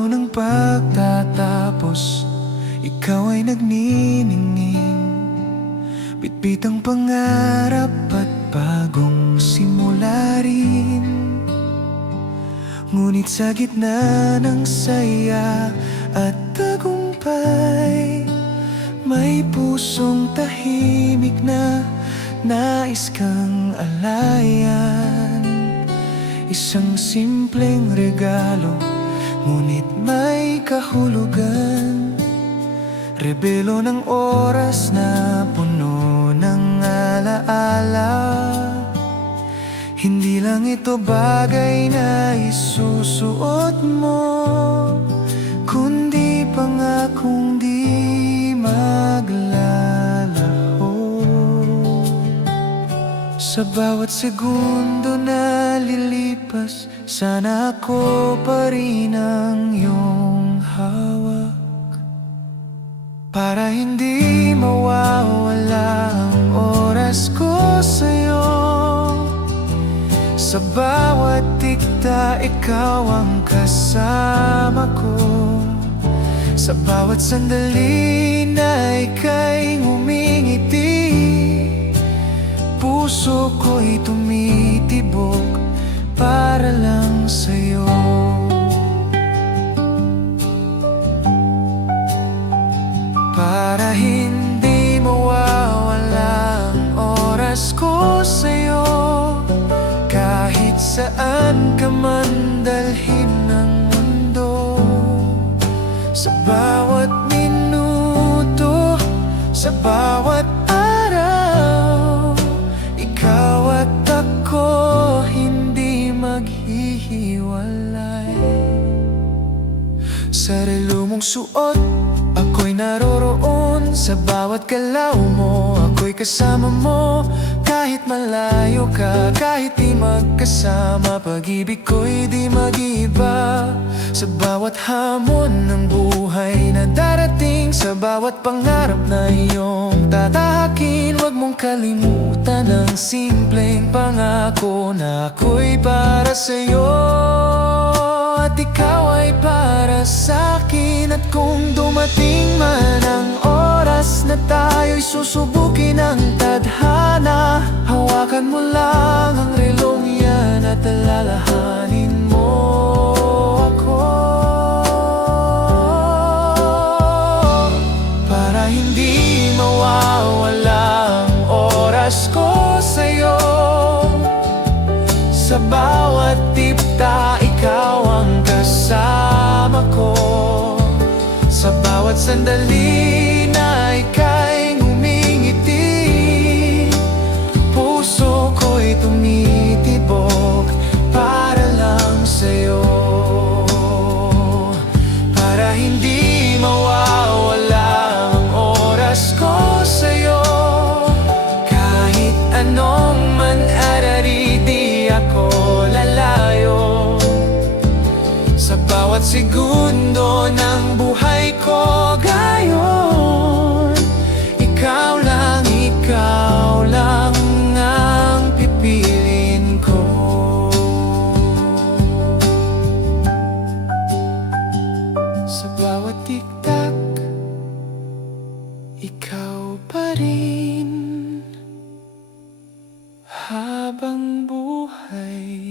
araw ng pagtatapos, ikaw ay nagniningning. Bitbit ang pangarap at bagong simula rin. Ngunit sa gitna ng saya at tagumpay, may pusong tahimik na nais kang alayan. Isang simpleng regalo, ngunit may kahulugan. Rebelo ng oras na puno ng alaala. Hindi lang ito bagay na isusuot mo, kundi pangakong di maglalaho. Sa bawat segundo na lilipas, sana ako pa rin ang iyong hawak, para hindi mawawala ang oras ko sa'yo. Sa bawat tikta, ikaw ang kasama ko. Sa bawat sandali na ika'y ngumingiti, puso ko'y tumitibok para lang sa'yo. Para hindi mawawala ang oras ko sa'yo, kahit saan ka man dalhin ng mundo. Sa bawat minuto, sa bawat araw, ikaw at ako hindi maghihiwalay. Sa relo mong suot, ako'y naroroon. Sa bawat galaw mo, ako'y kasama mo. Kahit malayo ka, kahit di magkasama, pag-ibig ko'y di mag-iba. Sa bawat hamon ng buhay na darating, sa bawat pangarap na iyong tatahakin, huwag mong kalimutan ang simpleng pangako na ako'y para sa'yo at ikaw ay para sa'kin. At kung dumating man ang oras na tayo'y susubukin ang tadhana, hawakan mo lang ang relong yan at alalahanin mo ako, para hindi mawawala ang oras ko sa'yo. Sa bawat tipta, ikaw ang kasama ko. Sa bawat sandali na ika'y ngumingiti, puso ko'y tumitibok para lang sa'yo. Para hindi mawawala ang oras ko sa'yo, kahit anong man-arari, di ako lalayo. Sa bawat segundo ng buhay ko ngayon, ikaw lang ang pipiliin ko. Sa bawat tiktak, ikaw pa rin habang buhay.